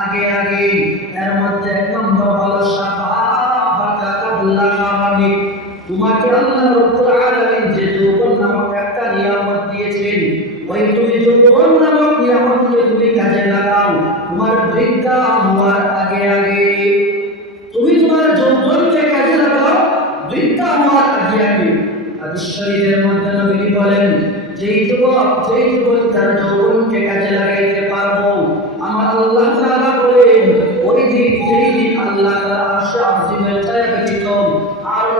আগে আগে এর মধ্যে এক নম্বর হলো তোমাকে আল্লাহ রব্বুল আলামিন যে যৌবন নামক একটা নিয়ামত দিয়েছেন, ওই তুমি যৌবন নামক নিয়ামতকে তুমি কাজে লাগাও। তোমার বৃদ্ধা হওয়ার আগে আগে। তুমি তোমার যৌবনকে কাজে লাগাও, বৃদ্ধা হওয়ার আগে আগে। শরীফের মধ্যে নবী বলেন, যেই যুবক যেই যুবক তার যৌবনকে কাজে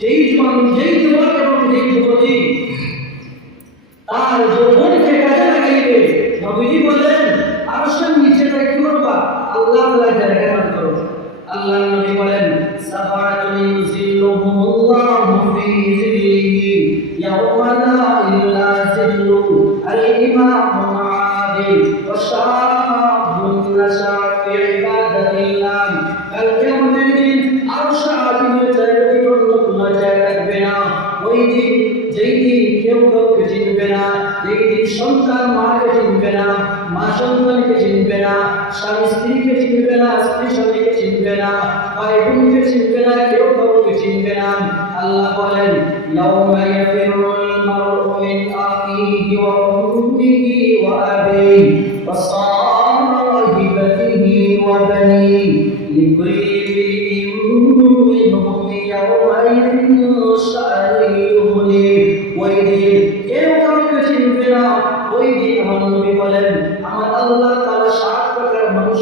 যেই যুবক যেই যুবক এবং যেই যুবতী, তার যৌবনকে কাজে লাগাইবে নবীজি বলেন আরশের নিচে তারা কি করবা? আল্লাহ তাআলা জায়গা দান করো। আল্লাহ নবী বলেন সাফাতুন ইউজিল্লুহুমুল্লাহু ফি জিল্লিহি ইয়াওমা লা ইল্লা জিল্লু আল ইমামু আদিল ওয়া শাবুন নাশা ফি ইবাদাতিল্লাহ চিনবে না যেই দিন সন্তান মাকে চিনবে না, মা সন্তানকে চিনবে না, স্বামী স্ত্রীকে চিনবে না, স্ত্রী স্বামীকে চিনবে না, ভাই বোনকে চিনবে না, কেউ কাউকে চিনবে না। আল্লাহ বলেন আবিহি ওয়া সাহিবাতিহি ওয়া বানিহি লিকুল্লি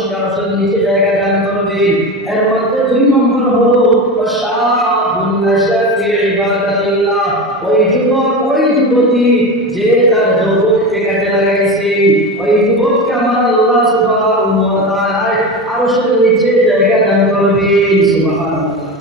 পুরস্কার চল্লিশটি জায়গায় দান করবে, এর মধ্যে দুই নম্বর হলো ওই যুবক, ওই যে তার যৌবনকে কাজে লাগাইছে, ওই যুবককে আমার আল্লাহ সুবহানাহু ওয়া তাআলা আরশের নিচে জায়গা দান করবে, সুবহানাল্লাহ।